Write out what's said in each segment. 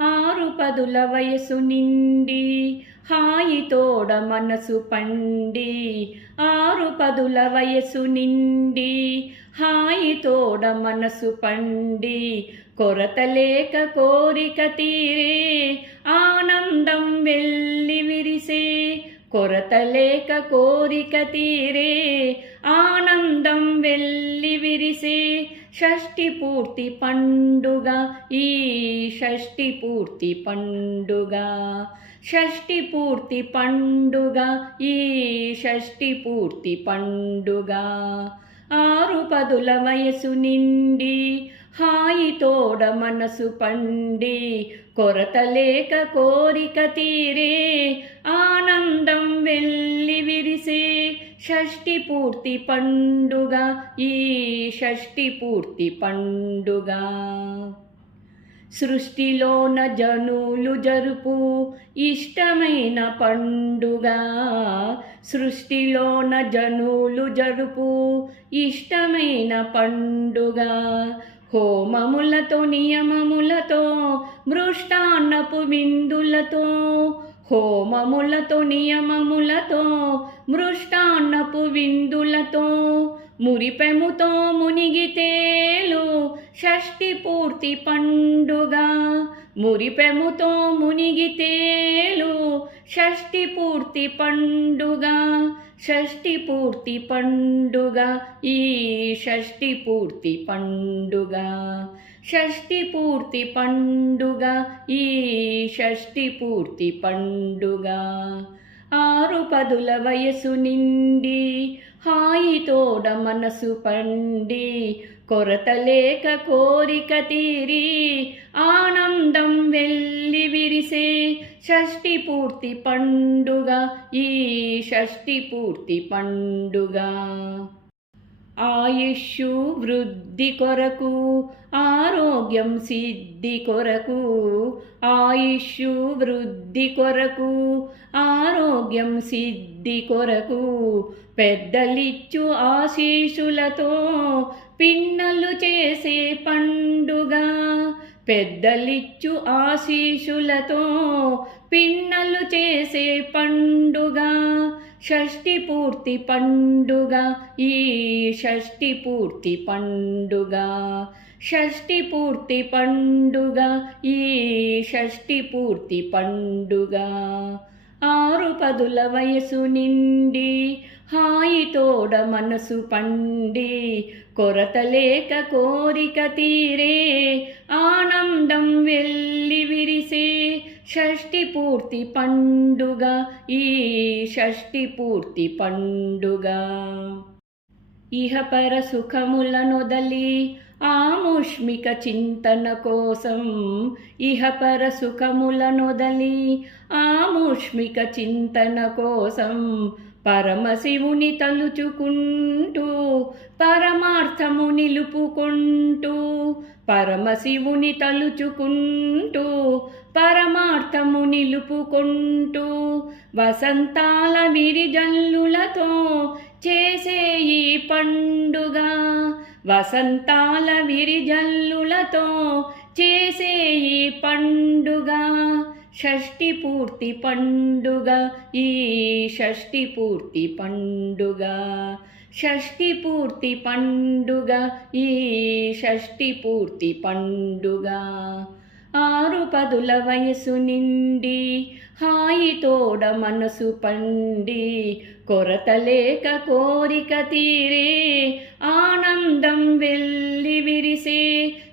ఆరుపదుల వయసు నిండి హాయితోడ మనసు పండి, ఆరుపదుల వయసు నిండి హాయితోడ మనసు పండి, కొరతలేక కోరిక తీరే ఆనందం వెల్లి విరిసే, కొరతలేక కోరిక తీరే ఆనందం వెల్లి విరిసే, షష్ఠి పూర్తి పండుగ ఈ షష్ఠి పూర్తి పండుగ, షష్ఠి పూర్తి పండుగ ఈ షష్ఠి పూర్తి పండుగ. ఆరుపదుల వయసు నిండి హాయితోడ మనసు పండి, కొరతలేక కోరిక తీరే ఆనందం వెల్లి విరిసే, షష్ఠి పూర్తి పండుగ ఈ షష్ఠి పూర్తి పండుగ. సృష్టిలోన జనులు జరుపు ఇష్టమైన పండుగ, సృష్టిలోన జనులు జరుపు ఇష్టమైన పండుగ, హోమములతో నియమములతో మృష్టాన్నపు విందులతో, హోమములతో నియమములతో మృష్టాన్నపు విందులతో, మురిపెముతో మునిగితేలు షష్ఠి పూర్తి పండుగ, మురిపెముతో మునిగితేలు షష్ఠి పూర్తి పండుగ, షష్ఠి పూర్తి పండుగ ఈ షష్ఠి పూర్తి పండుగ, షష్ఠి పూర్తి పండుగ ఈ షష్ఠి పూర్తి పండుగ. ఆరుపదుల వయసు నిండి హాయితోడ మనసు పండి, కొరతలేక కోరిక తీరి ఆనందం వెల్లి విరిసే, షష్ఠి పూర్తి పండుగ ఈ షష్ఠి పూర్తి పండుగ. ఆయుష్షు వృద్ధి కొరకు ఆరోగ్యం సిద్ధి కొరకు, ఆయుష్షు వృద్ధి కొరకు ఆరోగ్యం సిద్ధి కొరకు, పెద్దలిచ్చు ఆశీషులతో పిన్నలు చేసే పండుగ, పెద్దలిచ్చు ఆశీషులతో పిన్నలు చేసే పండుగ, షష్ఠి పూర్తి పండుగ ఈ షష్ఠి పూర్తి పండుగ, షష్ఠి పూర్తి పండుగ ఈ షష్ఠి పూర్తి పండుగ. ఆరుపదుల వయసు నిండి హాయితోడ మనసు పండి, కొరతలేక కోరిక తీరే ఆనందం వెల్లి విరిసే, షష్ఠి పూర్తి పండుగ ఈ షష్ఠి పూర్తి పండుగ. ఇహపర సుఖములనొదలి ఆముష్మిక చింతన కోసం, ఇహపర సుఖములనొదలి ఆముష్మిక చింతన కోసం, పరమశివుని తలుచుకుంటూ పరమార్థము నిలుపుకుంటూ, పరమశివుని తలుచుకుంటూ పరమార్థము నిలుపుకుంటూ, వసంతాల విరిజల్లులతో చేసే ఈ పండుగ, వసంతాల విరిజల్లులతో చేసే ఈ పండుగ, షష్ఠి పూర్తి పండుగ ఈ షష్ఠి పూర్తి పండుగ, షష్ఠి పూర్తి పండుగ ఈ షష్ఠి పూర్తి పండుగ. ఆరుపదుల వయసు నిండి హాయితోడ మనసు పండి, కొరతలేక కోరిక తీరే ఆనందం వెల్లి విరిసే,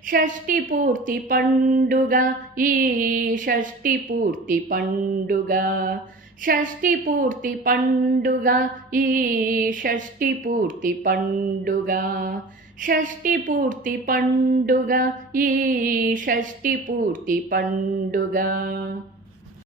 షష్ఠి పూర్తి పండుగ ఈ షష్ఠి పూర్తి పండుగ, షష్ఠి పూర్తి పండుగ ఈ షష్ఠి పూర్తి పండుగ, షష్ఠి పూర్తి పండుగ ఈ షష్ఠి పూర్తి పండుగ.